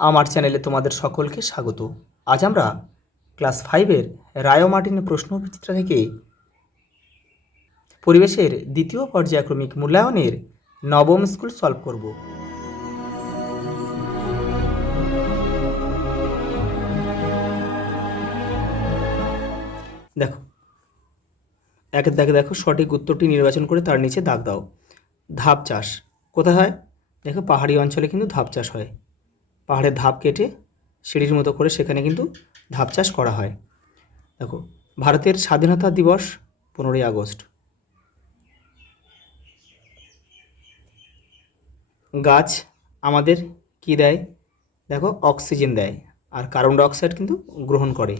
আমার চ্যানেলে তোমাদের সকলকে স্বাগত। আজ আমরা ক্লাস 5-এর রায় ও মার্টিনের প্রশ্নবিচিত্রা থেকে পরিবেশের দ্বিতীয় পর্যায়ক্রমিক মূল্যায়নের নবম স্কুল সলভ করব। দেখো একের দাগে দেখো সঠিক উত্তরটি নির্বাচন করে তার নিচে দাগ দাও। ধাপ চাষ কোথায় হয়? দেখো পাহাড়ি অঞ্চলে কিন্তু ধাপ চাষ হয়। পাহাড়ের ধাপ কেটে সিঁড়ির মতো করে সেখানে কিন্তু ধাপ চাষ করা হয়। দেখো ভারতের স্বাধীনতা দিবস 15ই আগস্ট। গাছ আমাদের কি দেয়? দেখো অক্সিজেন দেয়, আর কার্বন ডাইঅক্সাইড কিন্তু গ্রহণ করে।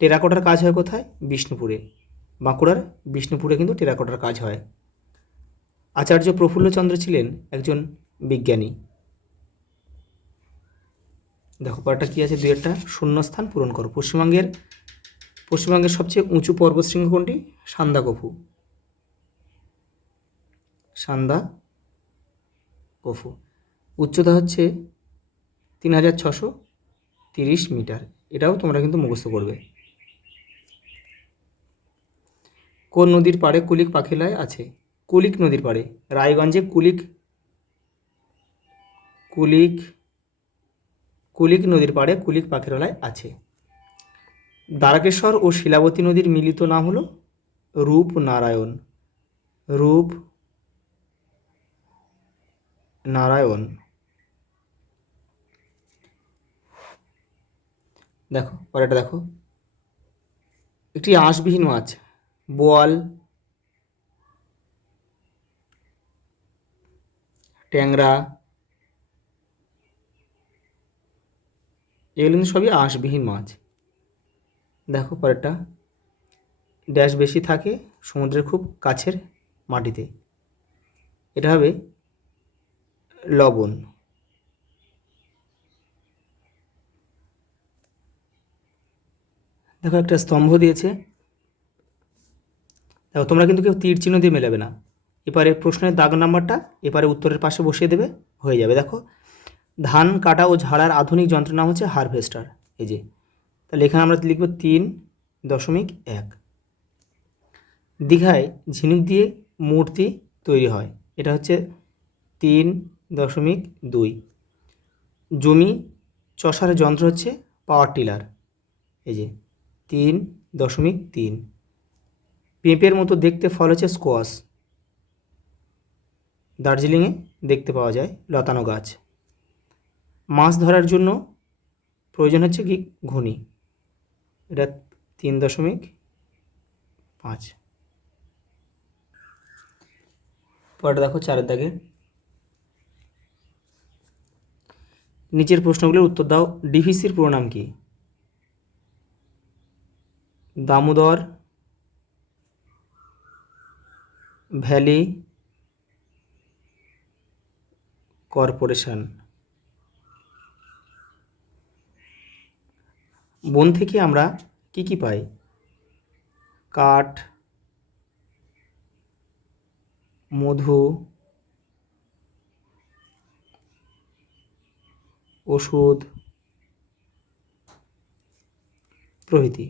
টেরাকোটার কাজ হয় কোথায়? বিষ্ণুপুরে। বাঁকুড়ার বিষ্ণুপুরে কিন্তু টেরাকোটার কাজ হয়। আচার্য প্রফুল্লচন্দ্র ছিলেন একজন বিজ্ঞানী। দেখো পরেরটা কী আছে, দুই একটা শূন্যস্থান পূরণ করো। পশ্চিমবঙ্গের সবচেয়ে উঁচু পর্বতশৃঙ্গ কোনটি? সান্দাকফু। সান্দাকফু উচ্চতা হচ্ছে 3630 মিটার। এটাও তোমরা কিন্তু মুখস্থ করবে। কোন নদীর পাড়ে কুলিক পাখিরালয় আছে? কুলিক নদীর পাড়ে রায়গঞ্জে কুলিক নদীর পাড়ে কুলিক পাখিরালয় আছে। দ্বারকেশ্বর ও শিলাবতী নদীর মিলিত নাম হলো রূপনারায়ণ। দেখো পরেরটা দেখো, একটি আঁশবিহীন মাছ, বোয়াল, ট্যাংরা, এগুলো কিন্তু সবই আঁশবিহীন মাছ। দেখো পরেরটা, ড্যাশ বেশি থাকে সমুদ্রের খুব কাছের মাটিতে। এটা হবে লবণ। দেখো একটা স্তম্ভ দিয়েছে। দেখো তোমরা কিন্তু কেউ তীর চিহ্ন দিয়ে মেলাবে না। এবারে প্রশ্নের দাগ নাম্বারটা এবারে উত্তরের পাশে বসিয়ে দেবে, হয়ে যাবে। দেখো ধান কাটা ও ঝাড়ার আধুনিক যন্ত্রের নাম হচ্ছে হারভেস্টার। এই যে, তাহলে এখানে আমরা লিখব 3.1। দীঘায় ঝিনুক দিয়ে মূর্তি তৈরি হয়, এটা হচ্ছে 3.2। জমি চষার যন্ত্র হচ্ছে পাওয়ার টিলার, এই যে 3.3। পেঁপের মতো দেখতে ফল হচ্ছে স্কোয়াশ, দার্জিলিংয়ে দেখতে পাওয়া যায় লতানো গাছ। মাছ ধরার জন্য প্রয়োজন হচ্ছে কি? ঘুনি, এটা 3.5। পরে দেখো 4-এর দাগে, নিচের প্রশ্নগুলোর উত্তর দাও। ডিভিসির পুরো নাম কি? Damodar valley corporation. বন থেকে আমরা কি কি পাই? কাঠ, মধু, ওষুধ প্রভৃতি।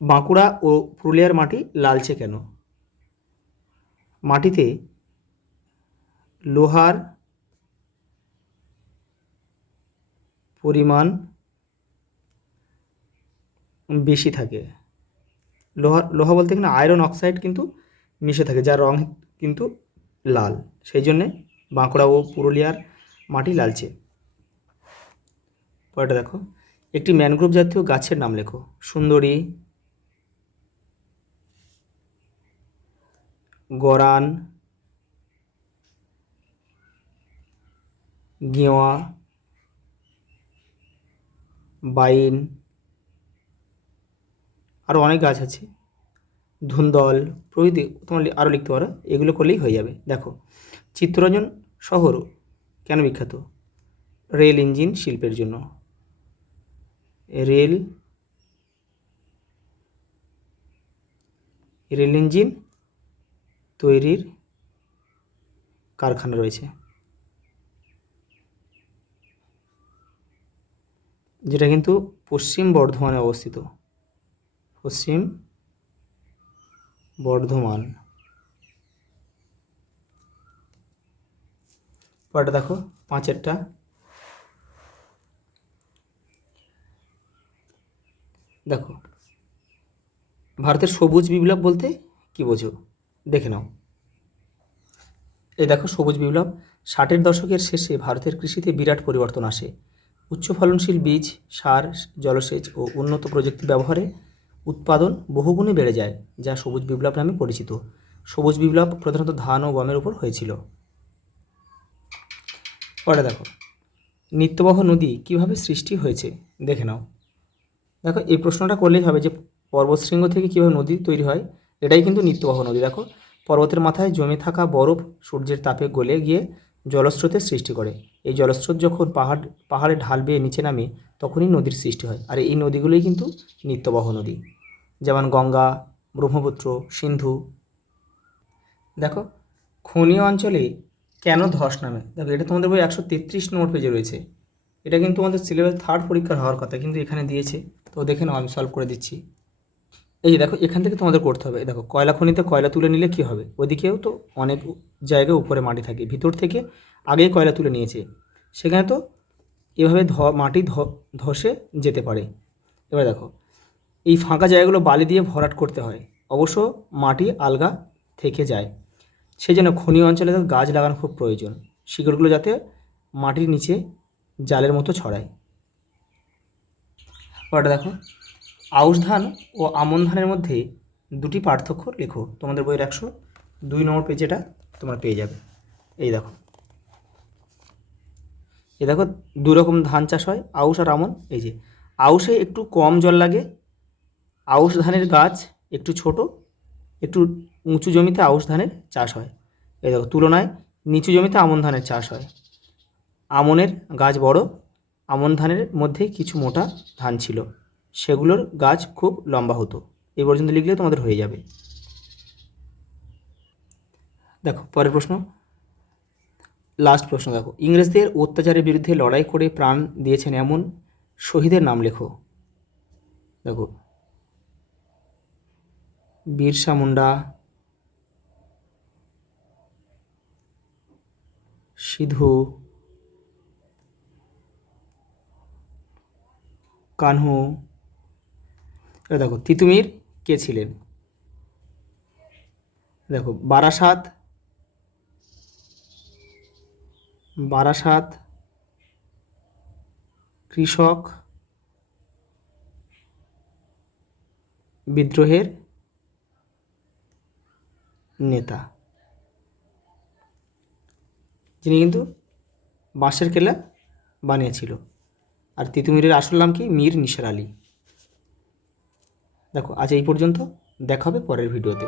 বাঁকুড়া ও পুরুলিয়ার মাটি লালচে কেন? মাটিতে লোহার পরিমাণ বেশি থাকে। লোহা বলতে এখানে আয়রন অক্সাইড কিন্তু মিশে থাকে, যার রং কিন্তু লাল, সেই জন্যে বাঁকুড়া ও পুরুলিয়ার মাটি লালচে। পরেরটা দেখো, একটি ম্যানগ্রোভ জাতীয় গাছের নাম লেখো। সুন্দরী, গরান, গেওয়া, বাইন, আরও অনেক গাছ আছে, ধুন্দল প্রভৃতি তোমরা আরও লিখতে পারো, এগুলো করলেই হয়ে যাবে। দেখো চিত্তরঞ্জন শহর কেন বিখ্যাত? রেল ইঞ্জিন শিল্পের জন্য। রেল ইঞ্জিন তৈরির কারখানা রয়েছে। যেটা কিন্তু পশ্চিম বর্ধমানে অবস্থিত। পশ্চিম বর্ধমান। পরেরটা দেখো 5-এরটা। দেখো ভারতের সবুজ বিপ্লব বলতে কি বোঝো দেখে নাও। এই দেখো সবুজ বিপ্লব 60-এর দশকের শেষে ভারতের কৃষিতে বিরাট পরিবর্তন আসে। উচ্চ ফলনশীল বীজ, সার, জলসেচ ও উন্নত প্রযুক্তি ব্যবহারে উৎপাদন বহুগুণে বেড়ে যায়, যা সবুজ বিপ্লব নামে পরিচিত। সবুজ বিপ্লব প্রধানত ধান ও গমের উপর হয়েছিল। পরে দেখো নিত্যবহ নদী কিভাবে সৃষ্টি হয়েছে দেখে নাও। দেখো এই প্রশ্নটা করলেই হবে যে পর্বতশৃঙ্গ থেকে কীভাবে নদী তৈরি হয়, এটাই কিন্তু নিত্যবহ নদী। দেখো পর্বতের মাথায় জমে থাকা বরফ সূর্যের তাপে গলে গিয়ে জলস্রোতের সৃষ্টি করে। এই জলস্রোত যখন পাহাড়ে ঢাল বেয়ে নিচে নামে তখনই নদীর সৃষ্টি হয়। আর এই নদীগুলোই কিন্তু নিত্যবহ নদী, যেমন গঙ্গা, ব্রহ্মপুত্র, সিন্ধু। দেখো খনীয় অঞ্চলে কেন ধস নামে, দেখো এটা তোমাদের বই 133 নম্বর পেজে রয়েছে। এটা কিন্তু তোমাদের সিলেবাস 3rd পরীক্ষার হওয়ার কথা, কিন্তু এখানে দিয়েছে। তো দেখে নাও, আমি সলভ করে দিচ্ছি। এই যে দেখো এখান থেকে তোমাদের করতে হবে। দেখো কয়লা খনিতে কয়লা তুলে নিলে কী হবে, ওইদিকেও তো অনেক জায়গায় উপরে মাটি থাকে, ভিতর থেকে আগেই কয়লা তুলে নিয়েছে, সেখানে তো এভাবে মাটি ধসে যেতে পারে। এবার দেখো এই ফাঁকা জায়গাগুলো বালি দিয়ে ভরাট করতে হয়, অবশ্য মাটি আলগা থেকে যায়। সেই জন্য খনি অঞ্চলে গাছ লাগানো খুব প্রয়োজন, শিকড়গুলো যাতে মাটির নিচে জালের মতো ছড়ায়। পরটা দেখো আউশ ধান ও আমন ধানের মধ্যে দুটি পার্থক্য লেখো। তোমাদের বইয়ের 102 নম্বর পেজে এটা তোমরা পেয়ে যাবে। এই দেখো দুই রকম ধান চাষ হয়, আউশ আর আমন। এই যে আউশে একটু কম জল লাগে, আউশ ধানের গাছ একটু ছোট, একটু উঁচু জমিতে আউশ ধানের চাষ হয়। এই দেখো তুলনায় নিচু জমিতে আমন ধানের চাষ হয়। আমনের গাছ বড়, আমন ধানের মধ্যে কিছু মোটা ধান ছিল, সেগুলোর গাছ খুব লম্বা হতো। এই পর্যন্ত লিখলে তোমাদের হয়ে যাবে। দেখো পরের প্রশ্ন, লাস্ট প্রশ্ন। দেখো ইংরেজদের অত্যাচারের বিরুদ্ধে লড়াই করে প্রাণ দিয়েছেন এমন শহীদের নাম লেখো। দেখো বিরসা মুন্ডা, সিধু, কানহু। এবার দেখো তিতুমির কে ছিলেন। দেখো বারাসাত কৃষক বিদ্রোহের নেতা, যিনি কিন্তু বাঁশের কেল্লা বানিয়েছিল। আর তিতুমিরের আসল নাম কি, মীর নিসার আলী। দেখো আজ এই পর্যন্ত, দেখা হবে পরের ভিডিওতে।